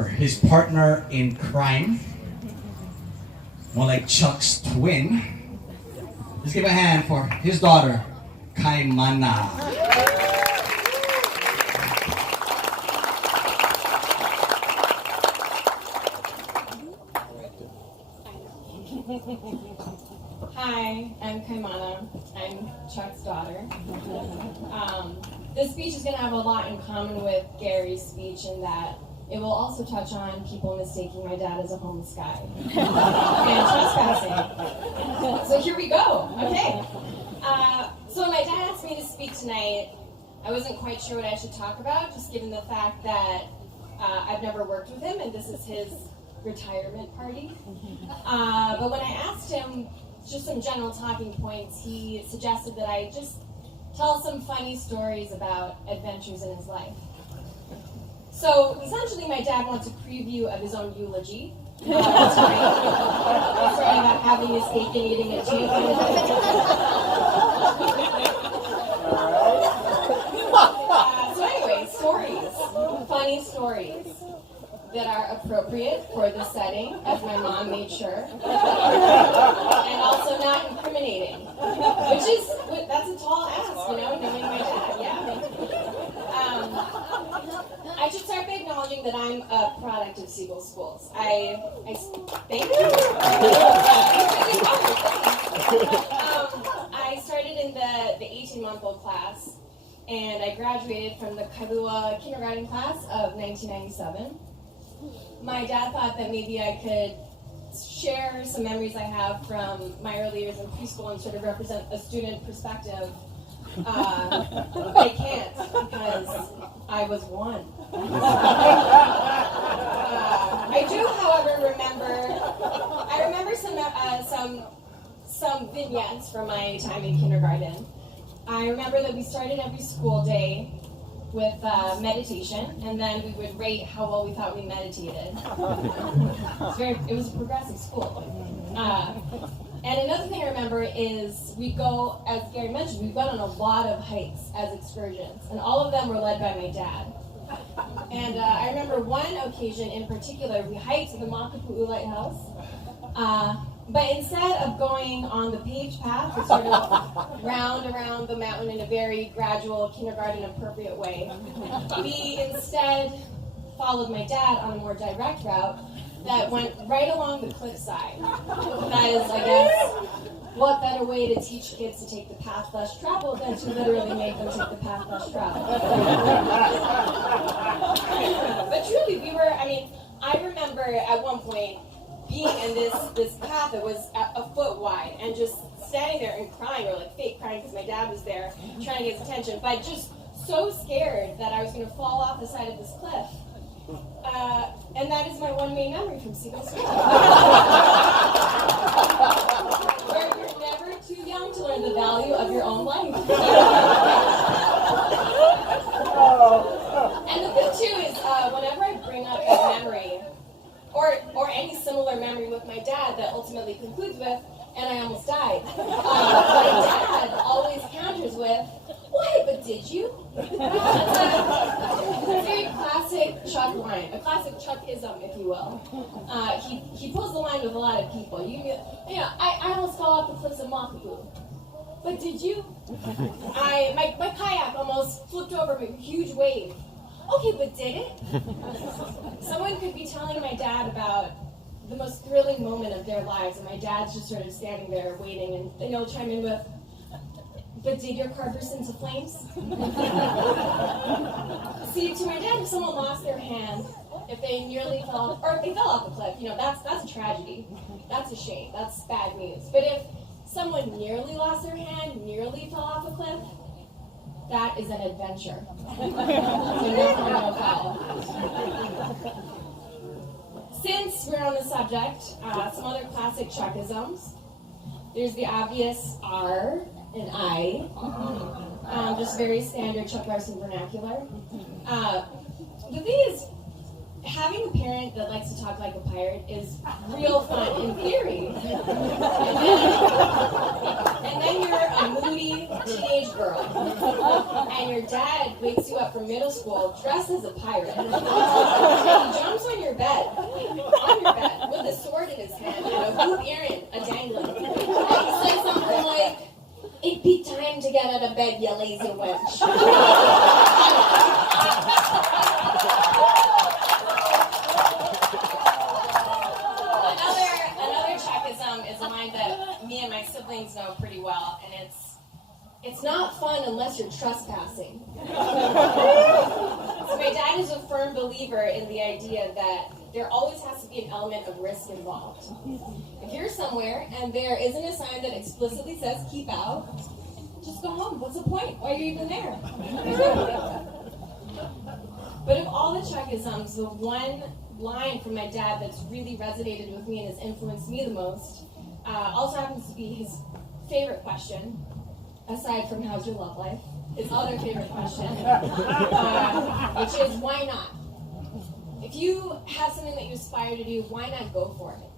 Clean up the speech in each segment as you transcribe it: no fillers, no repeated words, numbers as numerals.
his partner in crime, more like Chuck's twin. Let's give a hand for his daughter, Kai Mana. Hi, I'm Kaimana. I'm Chuck's daughter. This speech is going to have a lot in common with Gary's speech in that it will also touch on people mistaking my dad as a homeless guy and trespassing. So here we go. Okay. So when my dad asked me to speak tonight, I wasn't quite sure what I should talk about, just given the fact that I've never worked with him and this is his retirement party. But when I asked him just some general talking points, he suggested that I just tell some funny stories about adventures in his life. So essentially my dad wants a preview of his own eulogy. Starting about having his cake and eating it too. So anyway, stories. Funny stories that are appropriate for the setting, as my mom made sure, and also not incriminating, that's a tall ask, knowing my dad, yeah. I should start by acknowledging that I'm a product of Siegel Schools. Thank you. I started in the 18-month-old class, and I graduated from the Kailua kindergarten class of 1997. My dad thought that maybe I could share some memories I have from my early years in preschool and sort of represent a student perspective. But I can't because I was one. I do, however, remember some vignettes from my time in kindergarten. I remember that we started every school day with meditation, and then we would rate how well we thought we meditated. It was a progressive school. And another thing I remember is we go, as Gary mentioned, we went on a lot of hikes as excursions, and all of them were led by my dad. And I remember one occasion in particular, we hiked to the Makapu'u Lighthouse. But instead of going on the paved path, we sort of round around the mountain in a very gradual, kindergarten appropriate way, we instead followed my dad on a more direct route that went right along the cliffside. That is, I guess, what better way to teach kids to take the path less traveled than to literally make them take the path less traveled. But truly, I remember at one point being in this path that was a foot wide and just standing there and crying, or like fake crying because my dad was there trying to get his attention, but just so scared that I was going to fall off the side of this cliff. And that is my one main memory from Siegel School. Where you're never too young to learn the value of your own life. And the thing too is, whenever I bring up that memory, or any similar memory with my dad that ultimately concludes with, and I almost died, my dad always counters with, "What, but did you?" It's a very classic Chuck line, a classic Chuckism, if you will. He pulls the line with a lot of people. I almost fell off the cliffs of Makapu'u. But did you? My kayak almost flipped over a huge wave. Okay, but did it? Someone could be telling my dad about the most thrilling moment of their lives, and my dad's just sort of standing there waiting, and then he'll chime in with, "But did your car burst into flames?" See, to my dad, if someone lost their hand, if they nearly fell, or if they fell off a cliff, that's a tragedy. That's a shame. That's bad news. But if someone nearly lost their hand, nearly fell off a cliff, that is an adventure. So no harm, no foul. Since we're on the subject, some other classic Chuckisms. There's the obvious R and I, just very standard Chuck Larson vernacular. The thing is, having a parent that likes to talk like a pirate is real fun in theory. And then you're a moody teenage girl, and your dad wakes you up from middle school dressed as a pirate. He jumps on your It's not fun unless you're trespassing. So my dad is a firm believer in the idea that there always has to be an element of risk involved. If you're somewhere and there isn't a sign that explicitly says keep out, just go home. What's the point? Why are you even there? But of all the Trekisms, the one line from my dad that's really resonated with me and has influenced me the most also happens to be his favorite question, aside from how's your love life, his other favorite question, which is why not? If you have something that you aspire to do, why not go for it?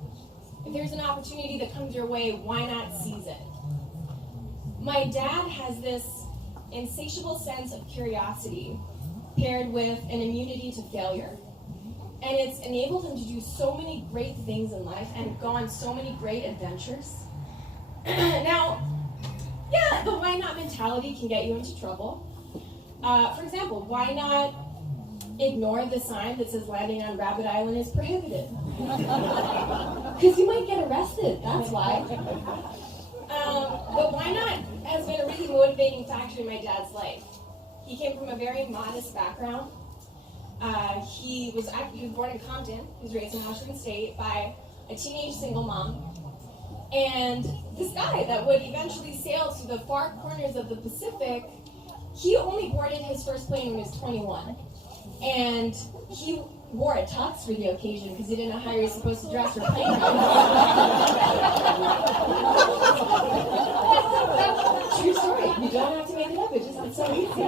If there's an opportunity that comes your way, why not seize it? My dad has this insatiable sense of curiosity paired with an immunity to failure. And it's enabled him to do so many great things in life and go on so many great adventures. Now, yeah, the why not mentality can get you into trouble. For example, why not ignore the sign that says landing on Rabbit Island is prohibited? Because you might get arrested, that's why. But why not has been a really motivating factor in my dad's life. He came from a very modest background. He was born in Compton. He was raised in Washington State by a teenage single mom. And this guy that would eventually sail to the far corners of the Pacific, he only boarded his first plane when he was 21. And he wore a tux for the occasion because he didn't know how he was supposed to dress for plane rides. True story. You don't have to make it up. It's so easy.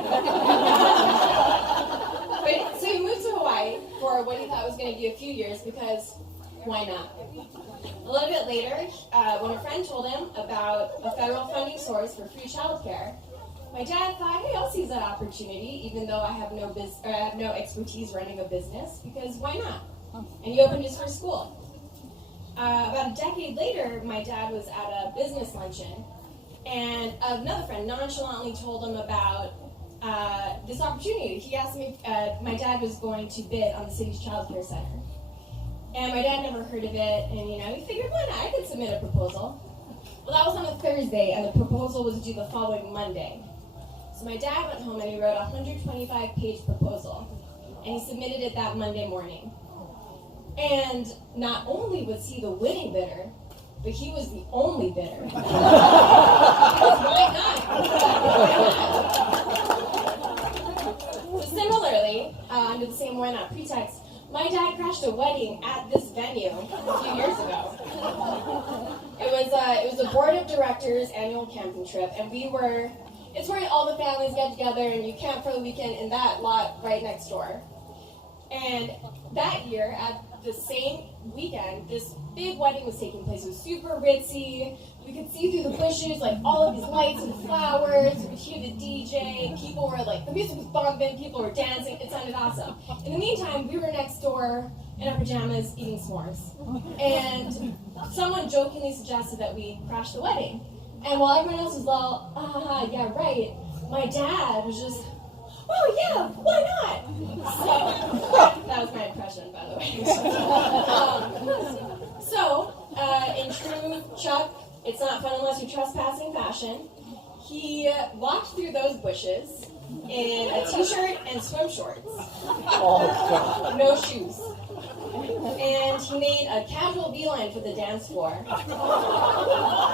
But, so he moved to Hawaii for what he thought was going to be a few years because why not? A little bit later, when a friend told him about a federal funding source for free childcare, my dad thought, hey, I'll seize that opportunity, even though I have no expertise running a business, because why not? And he opened his first school. About a decade later, my dad was at a business luncheon, and another friend nonchalantly told him about this opportunity. He asked me if my dad was going to bid on the city's child care center. And my dad never heard of it, and he figured, why not? I could submit a proposal. Well, that was on a Thursday, and the proposal was due the following Monday. So my dad went home and he wrote a 125-page proposal, and he submitted it that Monday morning. And not only was he the winning bidder, but he was the only bidder. Why not? So similarly, under the same why not pretext, my dad crashed a wedding at this venue a few years ago. It was a board of directors annual camping trip, and it's where all the families get together and you camp for the weekend in that lot right next door. And that year, at the same weekend, this big wedding was taking place. It was super ritzy. We could see through the bushes, like all of these lights and flowers. We could hear the DJ. People were the music was bumping. People were dancing. It sounded awesome. In the meantime, we were next door in our pajamas eating s'mores. And someone jokingly suggested that we crash the wedding. And while everyone else was all, yeah, right, my dad was just, oh yeah, why not? So, that was my impression, by the way. In true Chuck, it's not fun unless you're trespassing fashion, he walked through those bushes in a t-shirt and swim shorts. No shoes. And he made a casual beeline for the dance floor,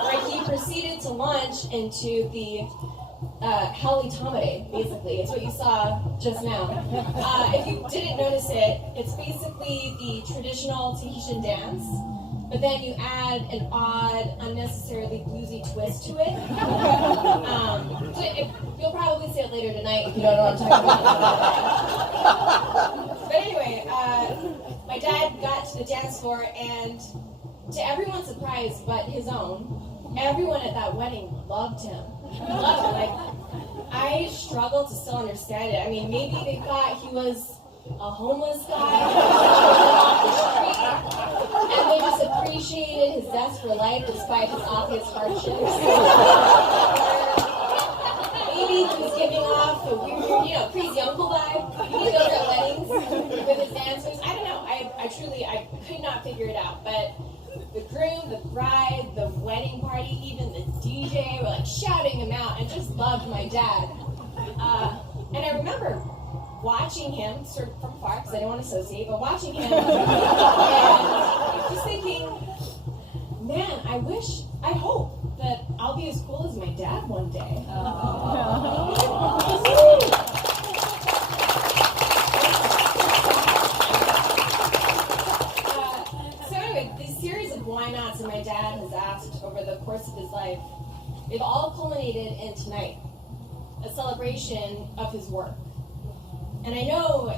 where he proceeded to launch into the Halitomade, basically. It's what you saw just now. If you didn't notice it, it's basically the traditional Tahitian dance, but then you add an odd, unnecessarily bluesy twist to it. You'll probably see it later tonight if you don't know what I'm talking about. But anyway, my dad got to the dance floor, and to everyone's surprise but his own, everyone at that wedding loved him. I struggle to still understand it. I mean, maybe they thought he was a homeless guy off the street, and they just appreciated his zest for life despite his obvious hardships. Maybe he was giving off a weird, crazy uncle vibe. He goes at weddings with his dancers. I don't know. I could not figure it out. But the groom, the bride, the wedding party, even the DJ were like shouting him out and just loved my dad. And I remember watching him, sort of from far, because I didn't want to associate, but watching him and just thinking, man, I hope that I'll be as cool as my dad one day. So anyway, these series of why nots that my dad has asked over the course of his life, they've all culminated in tonight, a celebration of his work. And I know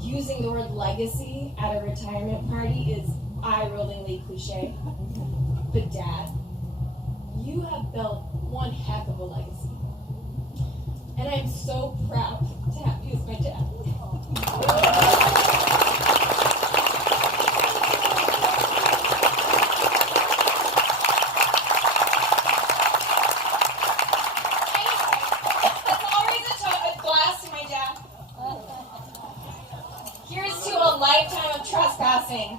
using the word legacy at a retirement party is eye-rollingly cliche, but Dad, you have built one heck of a legacy. And I'm so proud to have you as my dad. Here's to a lifetime of trespassing.